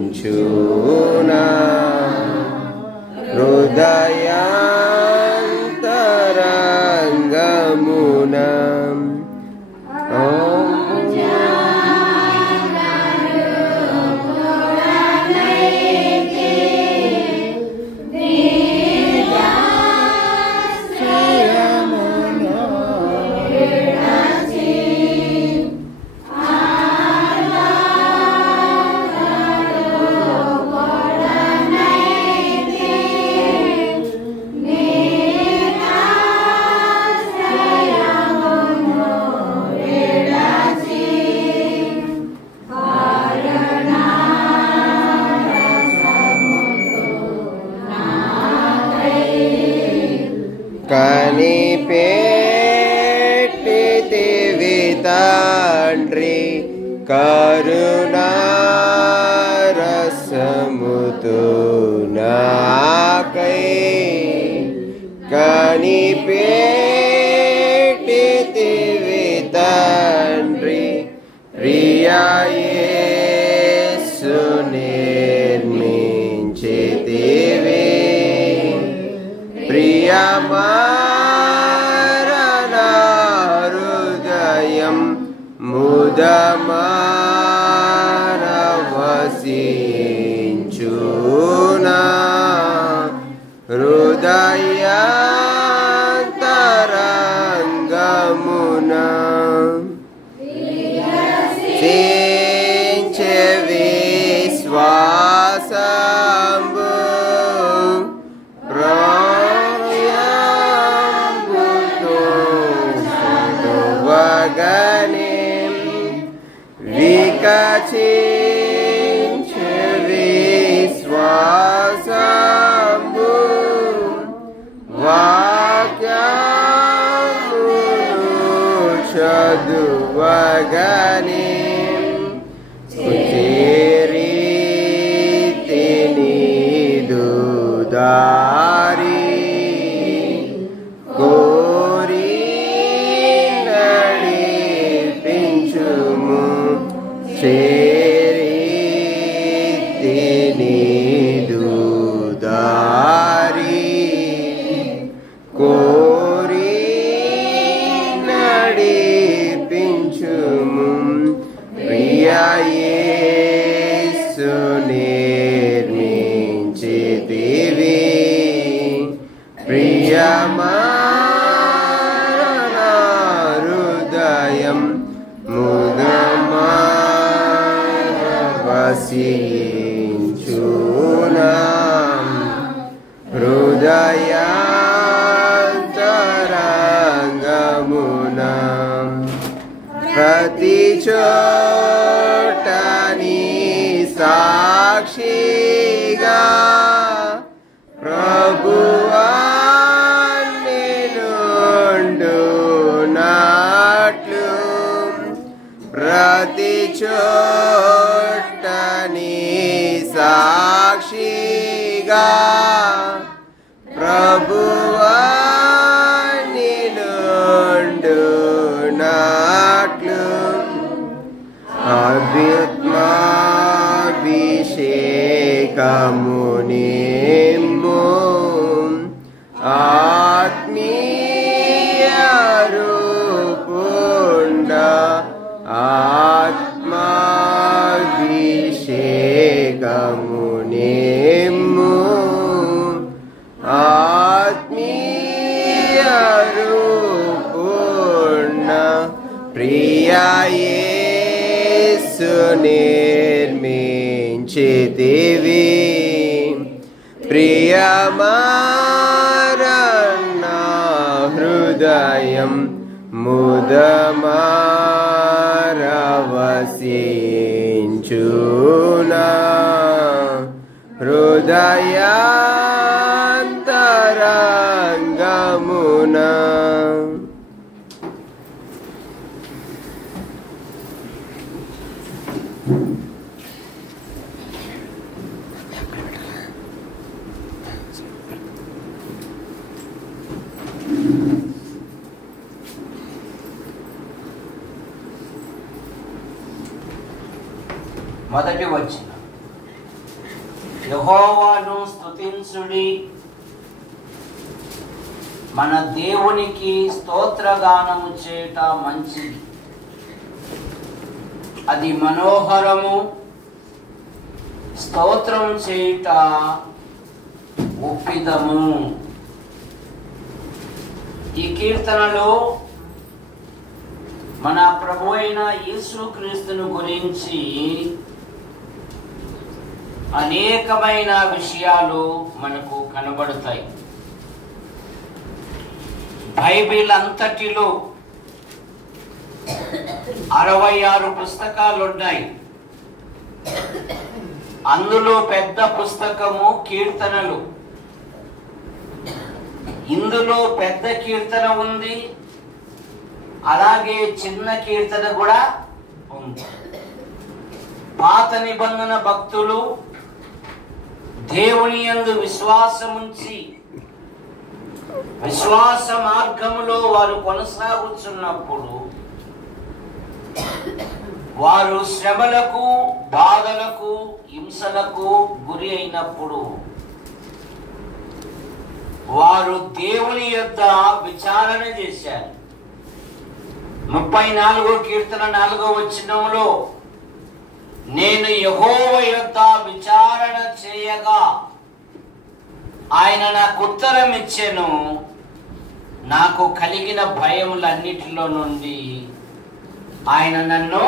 ముదమారవసించునా హృదయాంతరంగమున కనిపెట్టితివి తండ్రి కరుణారసముతో నాకై కనిపెట్టితివి తండ్రి ప్రియా యేసు నిర్మించితివి ప్రియమారణ హృదయం ముదమారవసించునా హృదయాంతరంగమున సించె విశ్వాసంబు వగనిం వికచించె విశ్వాసంబు వాక్యమును చదువగనిం స్తుతిరీతి నీదు దారి చేరీతి నీదు దారి కోరి నడిపించుము ప్రియా యేసు నిర్మించితివి ప్రియమారణ హృదయం ముదమారవసించునా హృదయాంతరంగమున ప్రతి చోట నీ సాక్షిగా ప్రభువా నిలుండునట్లు ప్రతి చోట నీ సాక్షిగా ప్రభువా నిలుండునట్లు అభ్యుత్మాభిషేకము నిమ్ము ఆత్మీయ రూపుండ ఆత్మాభిషేకము నిమ్ము ఆత్మీయ రూపుండ ప్రియా యేసు నిర్మించితివి ప్రియమారణ హృదయం ముదమారవసించునా హృదయాంతరంగమున మొదటి వచనం, యెహోవాను స్తుతించుడి, మన దేవునికి స్తోత్రగానము చేయుట మంచిది, అది మనోహరము, స్తోత్రం చేయుట ఒప్పిదము. ఈ కీర్తనలో మన ప్రభు అయిన యేసుక్రీస్తును గురించి అనేకమైన విషయాలు మనకు కనబడతాయి. బైబిల్ అంతటిలో 66 పుస్తకాలు ఉన్నాయి. అందులో పెద్ద పుస్తకము కీర్తనలు. ఇందులో పెద్ద కీర్తన ఉంది, అలాగే చిన్న కీర్తన కూడా ఉంది. పాత నిబంధన భక్తులు దేవుని యందు విశ్వాసముంచి విశ్వాస మార్గములో వారు కొనసాగుతున్నప్పుడు, వారు శ్రమలకు, బాధలకు, హింసలకు గురి అయినప్పుడు వారు దేవుని యొద్ద విచారణ చేశారు. 34వ కీర్తన 4వ వచనములో, నేను యెహోవా యొద్ద విచారణ చేయగా ఆయన నాకు ఉత్తరం ఇచ్చెను, నాకు కలిగిన భయములన్నిటిలో నుండి ఆయన నన్ను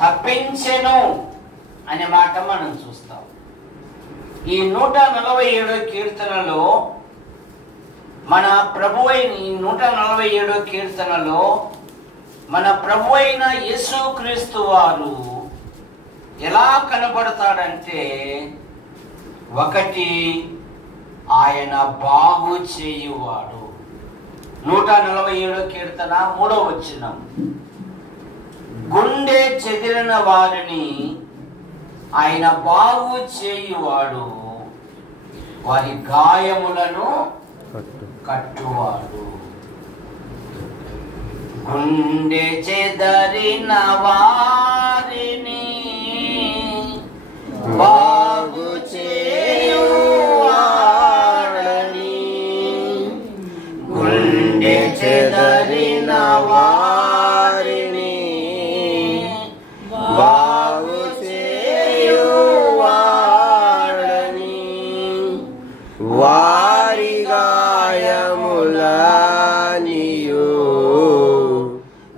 తప్పించెను అనే మాట మనం చూస్తాం. ఈ 147వ కీర్తనలో మన ప్రభు అయిన 147వ కీర్తనలో మన ప్రభు అయిన యేసుక్రీస్తు వారు ఎలా కనబడతాడంటే, ఒకటి, ఆయన బాగు చేయువాడు. 147వ కీర్తన 3వ వచనం, గుండె చెదిరిన వారిని ఆయన బాగు చేయువాడు, వారి గాయములను కట్టువాడు. గుండె చెదరిన వారిని బాగు చేయువాడని, గుండె చెదరిన వారిని బాగు చేయువాడని, వారి గాయములనియు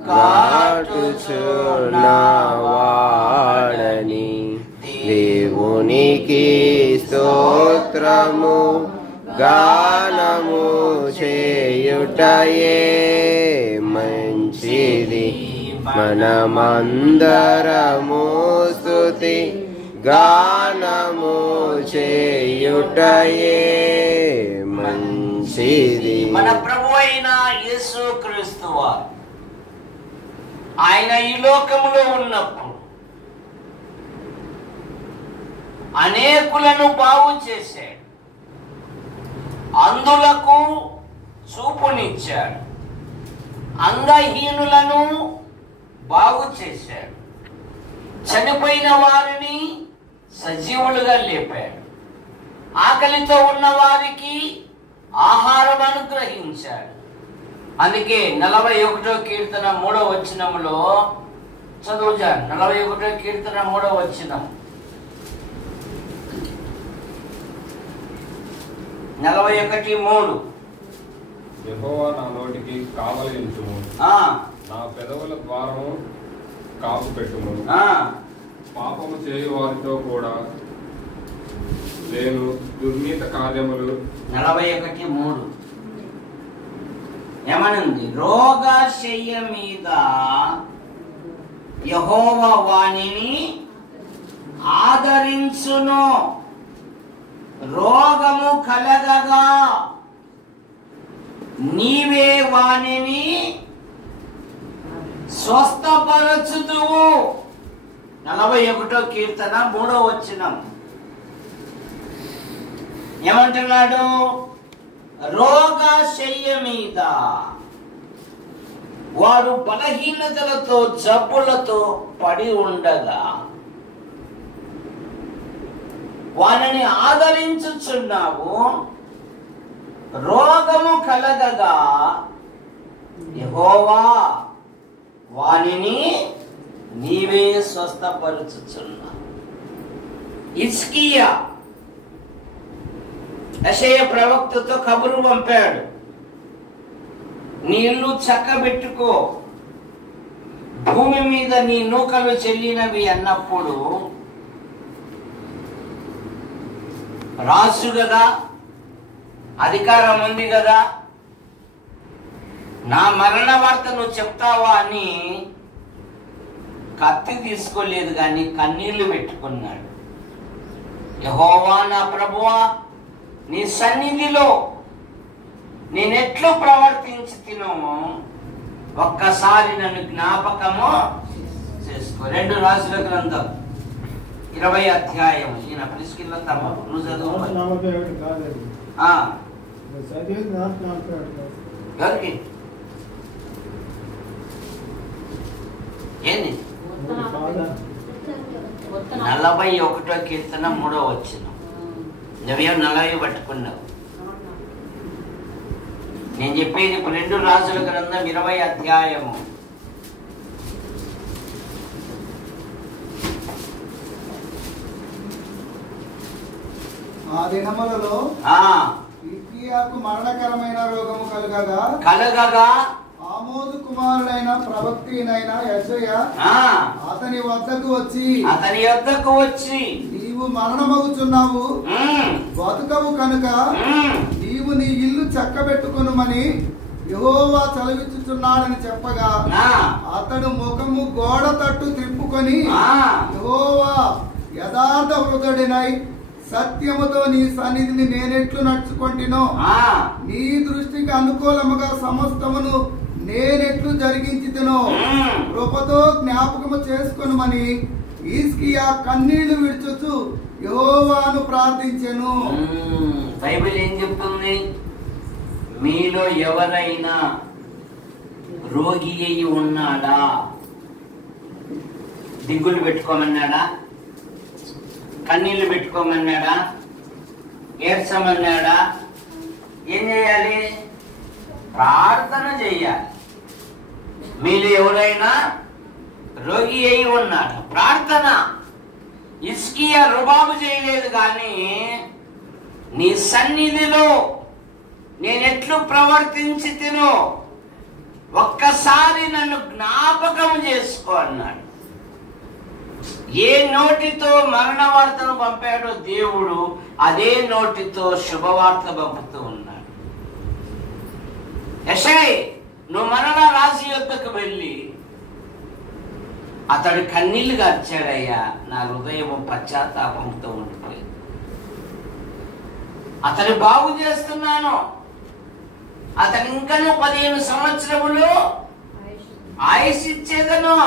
కాటుచున్నవాడని, దేవునికి స్తోత్రము గానము చేయుటయే మంచిది, మనమందరము స్తుతి గానము చేయుటయే మంచిది. మన ప్రభు అయిన యేసుక్రీస్తు వారు ఆయన ఈ లోకములో ఉన్నప్పుడు అనేకులను బాగు చేశాడు, అందులకు చూపునిచ్చాడు, అంగహీనులను బాగు చేశాడు, చనిపోయిన వారిని సజీవులుగా లేపాడు, ఆకలితో ఉన్న వారికి ఆహారం అనుగ్రహించాడు. అందుకే 41వ కీర్తన 3వ వచనములో చదువుజాను. 41వ కీర్తన 3వ వచనం, 41:3, యెహోవా నా నోటికి కావలించుము, నా పెదవుల ద్వారము కాపు పెట్టుము, పాపము చేయు వారితో కూడా నేను దుర్నీత కార్యములు. 41:3 ఏమనుంది? రోగశయ్య మీద యెహోవా వానిని ఆదరించును, రోగము కలగగా నీవే వానిని స్వస్థపరచుదువు. 41వ కీర్తన 3వ వచనం ఏమంటున్నాడు? రోగశయ్య మీద, వాడు బలహీనతలతో జబ్బులతో పడి ఉండగా వానిని ఆదరించుచున్నావు. రోగము కలగగా యెహోవా వానిని నీవే స్వస్థపరచుచున్నావు. హిజ్కియా యెషయా ప్రవక్తతో కబురు పంపాడు, నీ ఇల్లు చక్కబెట్టుకో, భూమి మీద నీ నూకలు చెల్లినవి అన్నప్పుడు, రాజు కదా, అధికారం ఉంది కదా, నా మరణ వార్త నువ్వు చెప్తావా అని కత్తి తీసుకోలేదు కానీ కన్నీళ్లు పెట్టుకున్నాడు. యెహోవా నా ప్రభువా, నీ సన్నిధిలో నేనెట్లు ప్రవర్తించి తినో ఒక్కసారి నన్ను జ్ఞాపకము చేసుకో. 2 రాజుల గ్రంథం 20వ అధ్యాయం. ఈయన ప్రిస్కిల్లా తమ్మ నువ్వు చదువు. ఎవరికి ఏంది? 41వ కీర్తన 3వ వచనం. నువ్వేం 40 పట్టుకున్నావు? నేను చెప్పేది 2 రాజుల గ్రంథం 20వ అధ్యాయము. ఆ దినములలో హిజ్కియాకు మరణకరమైన రోగము కలగగా ఆమోజు కుమారుడైన ప్రవక్తైన యెషయా అతని వద్దకు వచ్చి నీవు మరణమవుచున్నావు, బతుకవు కనుక నీవు నీ ఇల్లు చక్కబెట్టుకొనుమని యెహోవా చలవిచ్చుచున్నాడని చెప్పగా అతడు ముఖము గోడ తట్టు త్రిప్పుకొని, యెహోవా యథార్థ హృదయుడినై సత్యముతో నీ సన్నిధిని నేనెట్లు నడుచుకొంటినో, నీ దృష్టికి అనుకూలముగా సమస్తమును నేనెట్లు జరిగించితినో కృపతో జ్ఞాపకము చేసుకొనుమని హిజ్కియా కన్నీళ్లు విడుచుచు యెహోవాను ప్రార్థించెను. బైబిల్ ఏం చెప్తుంది? మీలో ఎవరైనా రోగి అయి ఉన్నాడా? దిగులు పెట్టుకోమన్నాడా? కన్నీళ్లు పెట్టుకోమన్నాడా? ఏడ్చమన్నాడా? ఏం చేయాలి? ప్రార్థన చేయాలి. మీరు ఎవరైనా రోగి అయి ఉన్నాడు, ప్రార్థన. హిజ్కియా రుబాబు చేయలేదు కానీ నీ సన్నిధిలో నేనెట్లు ప్రవర్తించి తినో ఒక్కసారి నన్ను జ్ఞాపకం చేసుకో అన్నాడు. ఏ నోటితో మరణ వార్తను పంపాడో దేవుడు అదే నోటితో శుభవార్త పంపుతూ ఉన్నాడు. యెషయా నువ్వు మరణ రాజు యొద్దకు వెళ్ళి, అతడు కన్నీళ్లు గార్చాడయ్యా, నా హృదయం పశ్చాత్తాపంతో ఉండిపోయింది, అతను బాగు చేస్తున్నాను, అతను ఇంకా 15 సంవత్సరములు ఆయుష్ ఇచ్చేదను,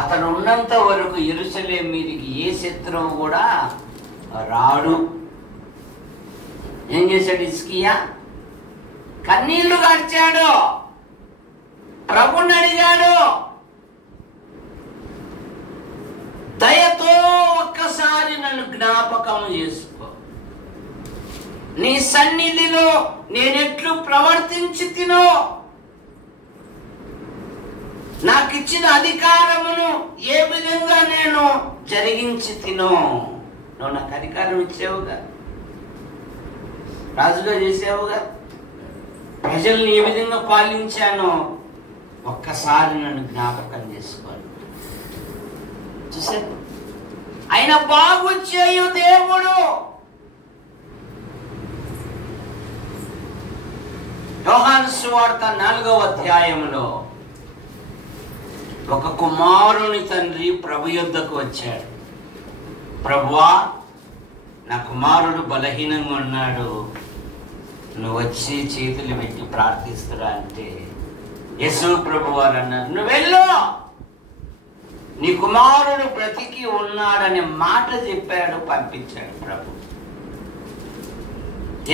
అతను ఉన్నంత వరకు యెరూషలేము మీదికి ఏ శత్రువు కూడా రాడు. ఏం చేశాడు హిజ్కియా? కన్నీళ్లు గార్చాడు, ప్రభుని అడిగాడు, దయతో ఒక్కసారి నన్ను జ్ఞాపకం చేసుకో, నీ సన్నిధిలో నేనెట్లు ప్రవర్తించి తినో, నాకు ఇచ్చిన అధికారమును ఏ విధంగా నేను జరిగించి తినో. నువ్వు నాకు అధికారం ఇచ్చావుగా, రాజుగా చేసావుగా, ప్రజల్ని ఏ విధంగా పాలించానో ఒక్కసారి నన్ను జ్ఞాపకం చేసుకోండి. చూసారు, ఆయన బాగు చేయు దేవుడు. యోహాను సువార్త 4వ అధ్యాయంలో ఒక కుమారుని తండ్రి ప్రభు యొద్దకు వచ్చాడు. ప్రభువా, నా కుమారుడు బలహీనంగా ఉన్నాడు, నువ్వు వచ్చి చేతులు పెట్టి ప్రార్థిస్తురా అంటే యేసు ప్రభు వారు అన్నారు, నువ్వు వెళ్ళు, నీ కుమారుడు బ్రతికి ఉన్నాడనే మాట చెప్పాడు, పంపించాడు ప్రభు.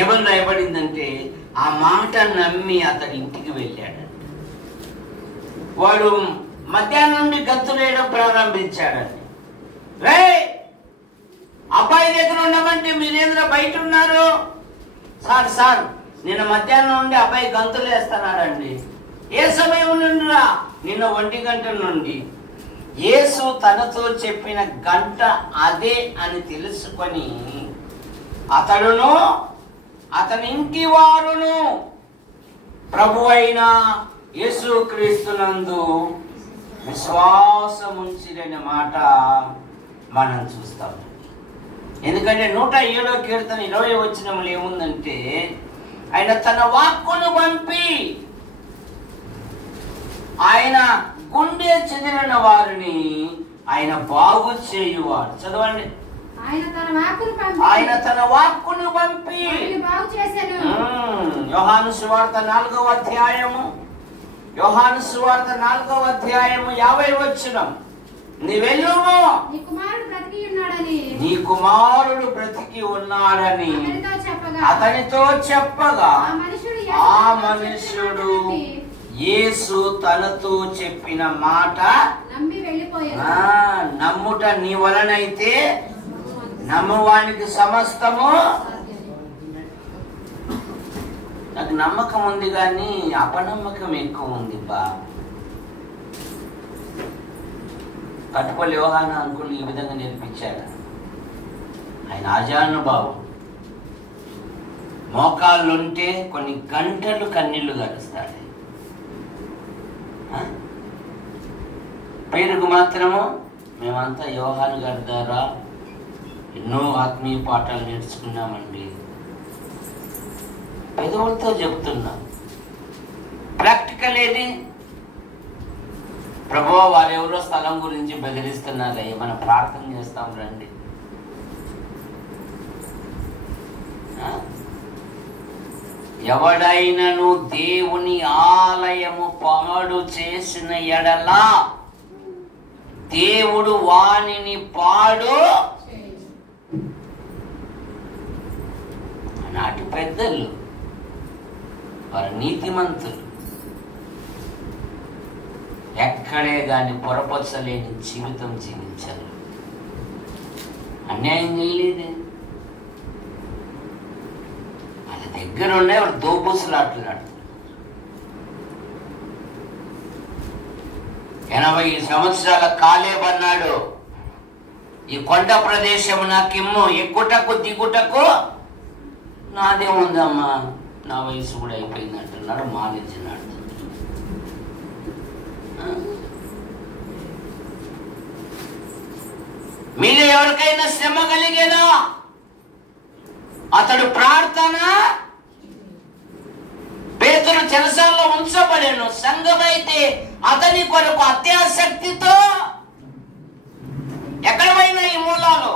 ఏమని రాయబడిందంటే ఆ మాట నమ్మి అతడి ఇంటికి వెళ్ళాడంట. వాడు మధ్యాహ్నం నుండి గంతులేయడం ప్రారంభించాడండి. రే అబ్బాయి అబ్బాయి దగ్గర ఉండమంటే మీరేంద్ర బయట ఉన్నారు? సార్ నిన్న మధ్యాహ్నం నుండి అబ్బాయి గంతులు వేస్తున్నాడండి. ఏ సమయం నుండి రా? నిన్న 1 గంట నుండి. యేసు తనతో చెప్పిన గంట అదే అని తెలుసుకొని అతడును అతని ఇంటి వారును ప్రభు అయిన యేసుక్రీస్తునందు విశ్వాసముంచిరనే మాట మనం చూస్తాం. ఎందుకంటే 107వ కీర్తన 20వ వచనంలో ఏముందంటే, ఆయన తన వాక్కును పంపి ఆయన గుండె చెదిరిన వారిని ఆయన బాగు చేయువాడు. చదవండి. ఆయన తన వాక్కును పంపి యోహాను సువార్త 4వ అధ్యాయము 50వ వచనం, నీ వెళ్ళుము, నీ కుమారుడు బ్రతికి ఉన్నాడని అతనితో చెప్పగా ఆ మనుష్యుడు యేసు తనతో చెప్పిన మాట నమ్ముట నీ వలనైతే నమ్మువానికి సమస్తము. నాకు నమ్మకం ఉంది కానీ అపనమ్మకం ఎక్కువ ఉంది బా. కట్టుపల్లి యోహాన అంకుల్ ఈ విధంగా నేర్పించాడు. ఆయన ఆజానుభావం. మోకాళ్ళుంటే కొన్ని గంటలు కన్నీళ్లు గడుస్తాడు. పేరుకు మాత్రము మేమంతా యోహాను గారి ద్వారా ఎన్నో ఆత్మీయ పాఠాలు నేర్చుకున్నామండి. పెదవులతో చెప్తున్నాం. ప్రాక్టికల్ ఏది? ప్రభువా వారెవరో స్థలం గురించి బెదిరిస్తున్నారే, మనం ప్రార్థన చేస్తాం రండి. ఎవడైనను దేవుని ఆలయము పాడు చేసిన ఎడలా దేవుడు వానిని పాడు. నాటి పెద్దలు వారు నీతిమంతులు, ఎక్కడే గాని పొరపరచలేని జీవితం జీవించారు. అన్యాయం చేయలేదు. వాళ్ళ దగ్గర ఉండే వాడు దోబుసులాట్లాడు. 80 సంవత్సరాల కాలేబు అన్నాడు, ఈ కొండ ప్రదేశం నాకిమ్ము, ఎక్కుటకు దిగుటకు నాదేముందమ్మా, నా వయసు కూడా అయిపోయింది అంటున్నాడు. మానేసినాడు. మీరు ఎవరికైనా శ్రమ కలిగేనా అతడు ప్రార్థన పేతురు చెరసాల్లో ఉంచబడేను. సంఘమైతే అతని కొరకు అత్యాసక్తితో ఎక్కడ పోయినా ఈ మూలాలు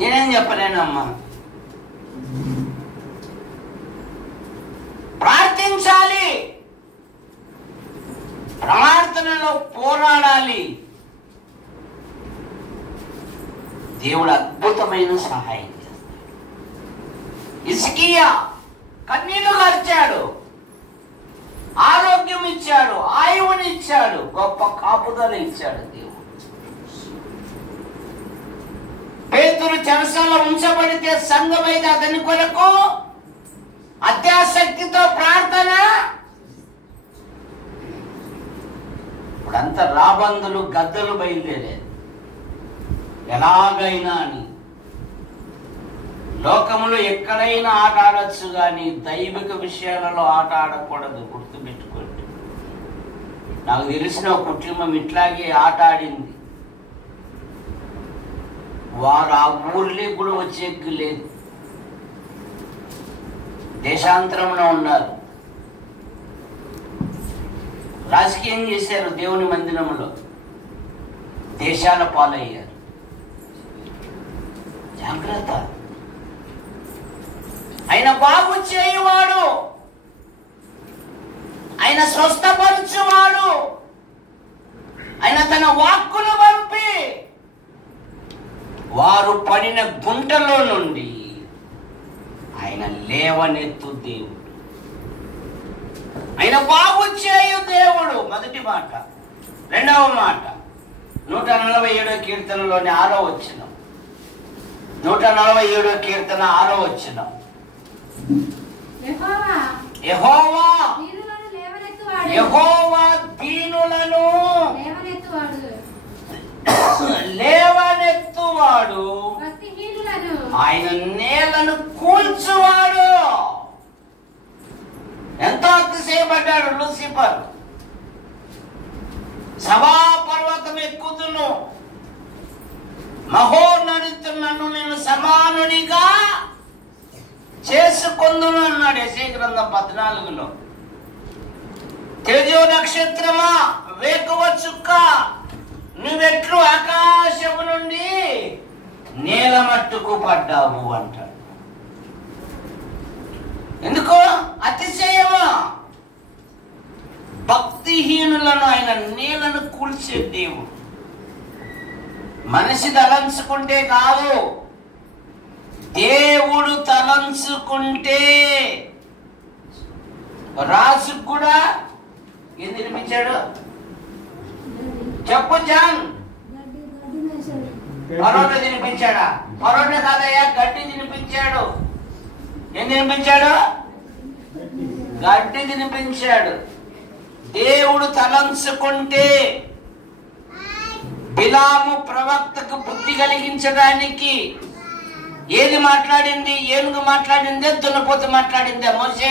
నేనేం చెప్పలేనమ్మా. ప్రార్థించాలి, ప్రార్థనలో పోరాడాలి. దేవుడు అద్భుతమైన సహాయం చేస్తాడు. హిజ్కియా కన్నీళ్లు కార్చాడు, ఆరోగ్యం ఇచ్చాడు, ఆయువునిచ్చాడు, గొప్ప కాపుదల ఇచ్చాడు దేవుడు. పేతురు చెరసాలలో ఉంచబడితే సంఘమైతే అతని కొరకు అత్యాసక్తితో ప్రార్థన. ఇప్పుడంతా రాబందులు గద్దలు బయలుదేరారు. ఎలాగైనా అని లోకములో ఎక్కడైనా ఆట ఆడచ్చు కానీ దైవిక విషయాలలో ఆట ఆడకూడదు. గుర్తుపెట్టుకోండి. నాకు తెలిసిన ఒక కుటుంబం ఇట్లాగే ఆట ఆడింది. వారు ఆ ఊర్లే కూడా వచ్చేకి లేదు, దేశాంతరంలో ఉన్నారు. రాజకీయం చేశారు, దేవుని మందిరంలో దేశాల పాలయ్యారు. జాగ్రత్త. ఆయన బాగు చేయువాడు, ఆయన స్వస్థపరచువాడు. ఆయన తన వాక్కును పంపి వారు పడిన గుంటలో నుండి ఆయన లేవనెత్తు దేవుడు, ఆయన బాగు చేయు దేవుడు. మొదటి మాట రెండవ మాట 147వ కీర్తనలోని 6వ వచనం. 147వ కీర్తన 6వ వచనం. యెహోవా దీనులను లేవనెత్తువాడు, ఆయన నేలను కూల్చువాడు. ఎంతో అతిశయపడ్డాడు లూసిఫర్. సభాపర్వతం ఎక్కుతును, మహోన్నతుడు నన్ను నేను సమానునిగా చేసుకొందును అన్నాడు యెషయా గ్రంథం 14లో. తేజో నక్షత్రమా, వేకువ చుక్క, నువ్వెట్లు ఆకాశము నుండి నేల మట్టుకు పడ్డావు అంటాడు. ఎందుకో అతిశయమా? భక్తిహీనులను ఆయన నేలను కూల్చే దేవుడు. మనిషి తలంచుకుంటే కాదు, దేవుడు తలంచుకుంటే. రాజు కూడా ఏం తినిపించాడు చెప్పు జాన్? పరోటా తినిపించాడా? పరోటా కాదయ్యా, గడ్డి తినిపించాడు. ఏం తినిపించాడు? గడ్డి తినిపించాడు. దేవుడు తలంచుకుంటే బిలాము ప్రవక్తకు బుద్ధి కలిగించడానికి ఏది మాట్లాడింది? ఏనుగు మాట్లాడిందే, దున్నపోతు మాట్లాడిందే? మోసే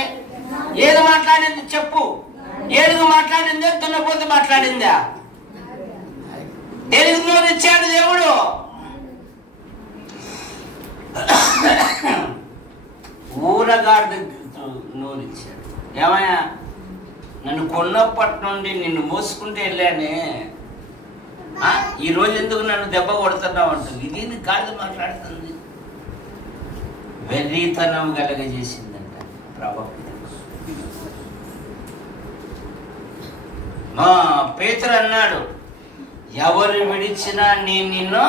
ఏది మాట్లాడింది చెప్పు? ఏనుగు మాట్లాడిందే, దున్నపోతు మాట్లాడిందా? దేనికి నోరిచ్చాడు దేవుడు? ఊరగాడి నోరిచ్చాడు. ఏమయ్యా, నన్ను కొన్నప్పటి నుండి నిన్ను మోసుకుంటే వెళ్ళానే, ఈ రోజు ఎందుకు నన్ను దెబ్బ కొడుతున్నావు అంటుంది. ఇది గాడిద మాట్లాడుతుంది. వెర్రితనం కలగజేసిందంట ప్రభావం. మా పేతురు అన్నాడు, ఎవరు విడిచినా నేను నిన్ను